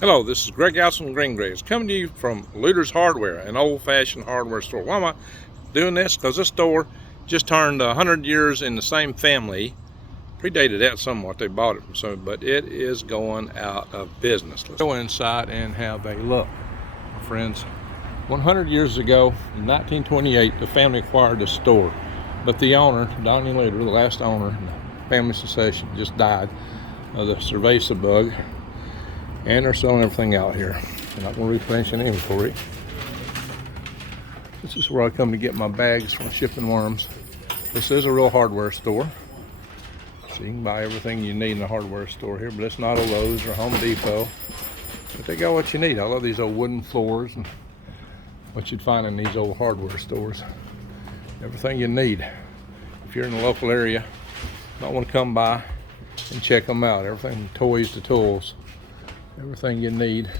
Hello, this is Greg Allison Green Graves coming to you from Lewters Hardware, an old-fashioned hardware store. Why am I doing this? Because this store just turned 100 years in the same family. Predated that somewhat, they bought it from some, but it is going out of business. Let's go inside and have a look, my friends. 100 years ago, in 1928, the family acquired the store, but the owner, Donnie Lewter, the last owner in the family succession, just died of the cerveza bug. And they're selling everything out here. They're not going to replenish any inventory. This is where I come to get my bags from shipping worms. This is a real hardware store. So you can buy everything you need in a hardware store here, but it's not a Lowe's or Home Depot. But they got what you need. I love these old wooden floors and what you'd find in these old hardware stores. Everything you need. If you're in the local area, you might want to come by and check them out. Everything from toys to tools. Everything you need.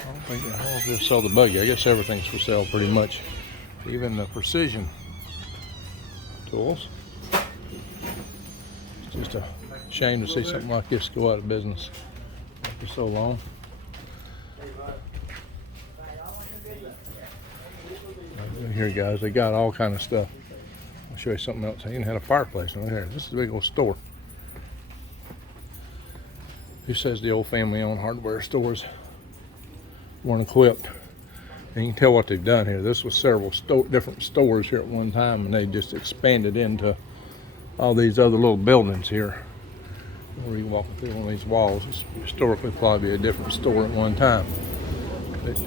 I don't think they'll sell the buggy. I guess everything's for sale pretty much. Even the precision tools. It's just a shame to see something like this go out of business for so long. Right here, guys, they got all kind of stuff. I'll show you something else. They even had a fireplace right here. This is a big old store. Who says the old family-owned hardware stores weren't equipped? And you can tell what they've done here. This was several different stores here at one time, and they just expanded into all these other little buildings here. Where you walking through one of these walls, it's historically probably a different store at one time. But you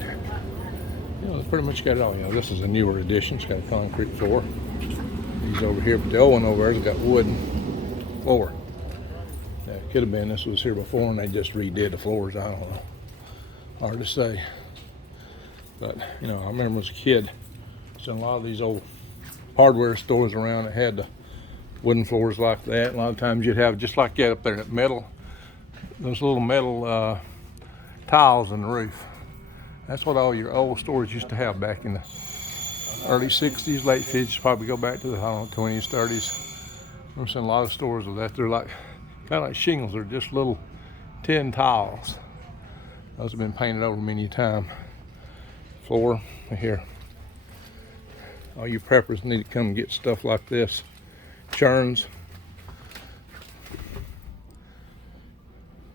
know, they pretty much got it all. You know, this is a newer edition. It's got a concrete floor. These over here, but the old one over there's got wooden floor. It could have been this was here before and they just redid the floors. I don't know. Hard to say. But, you know, I remember as a kid, seeing a lot of these old hardware stores around that had the wooden floors like that. A lot of times you'd have just like that up there, that metal, those little metal tiles in the roof. That's what all your old stores used to have back in the early 60s, late 50s, probably go back to the, I don't know, 20s, 30s. I'm seeing a lot of stores with that. They're like, kind of like shingles. They're just little tin tiles. Those have been painted over many times. Floor here. All you preppers need to come and get stuff like this. Churns.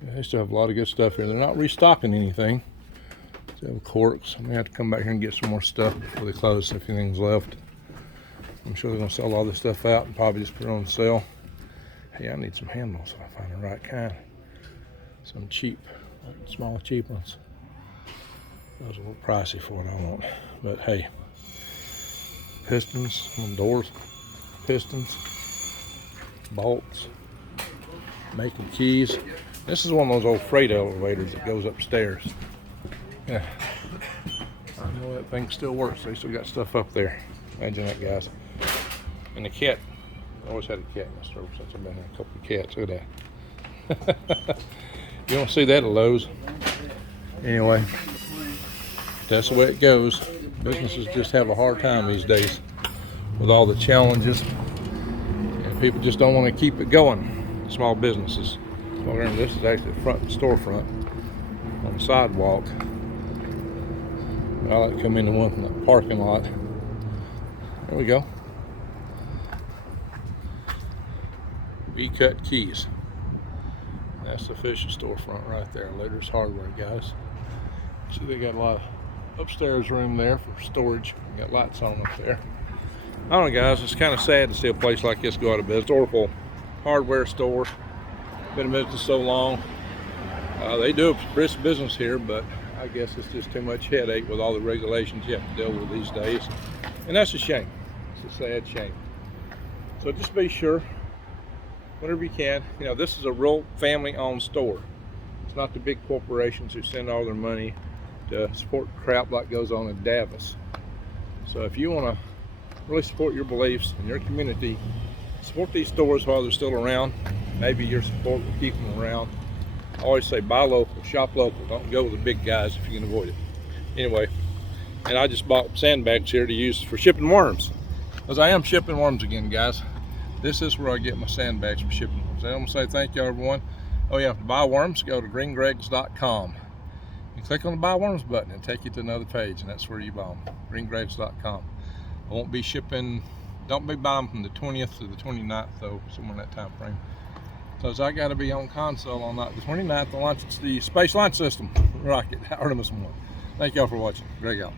They still have a lot of good stuff here. They're not restocking anything. They have corks. I'm gonna have to come back here and get some more stuff before they close if anything's left. I'm sure they're gonna sell all this stuff out and probably just put it on sale. Hey, I need some handles if I find the right kind. Some cheap, small cheap ones. Those are a little pricey for what I want. But hey, pistons, little doors, pistons, bolts, making keys. This is one of those old freight elevators that goes upstairs. Yeah, I know that thing still works. They still got stuff up there. Imagine that, guys. And the cat. I always had a cat in the store since I've been here. A couple of cats. Look at that. You don't see that at Lowe's. Anyway, that's the way it goes. Businesses just have a hard time these days with all the challenges. And people just don't want to keep it going. Small businesses. So remember, this is actually the front storefront on the sidewalk. I like to come into one from the parking lot. There we go. V-cut keys. That's the official storefront right there. Lewters Hardware, guys. See, they got a lot of upstairs room there for storage. Got lights on up there. I don't know, guys. It's kind of sad to see a place like this go out of business. Historical hardware store. Been in business so long. They do a brisk business here, but I guess it's just too much headache with all the regulations you have to deal with these days. And that's a shame. It's a sad shame. So just be sure, whenever you can, you know, this is a real family-owned store. It's not the big corporations who send all their money to support crap like goes on in Davos. So if you want to really support your beliefs and your community, support these stores while they're still around. Maybe your support will keep them around. I always say buy local, shop local. Don't go with the big guys if you can avoid it. Anyway, and I just bought sandbags here to use for shipping worms. Because I am shipping worms again, guys. This is where I get my sandbags for shipping worms. I'm going to say thank you, everyone. Oh yeah, to buy worms, go to greengregs.com. You click on the buy worms button and take you to another page, and that's where you buy them. greengregs.com. I won't be shipping, don't be buying from the 20th to the 29th though, somewhere in that time frame. Because I got to be on console on the 29th to launch the Space Launch System rocket, Artemis 1. Thank y'all for watching. Greg out.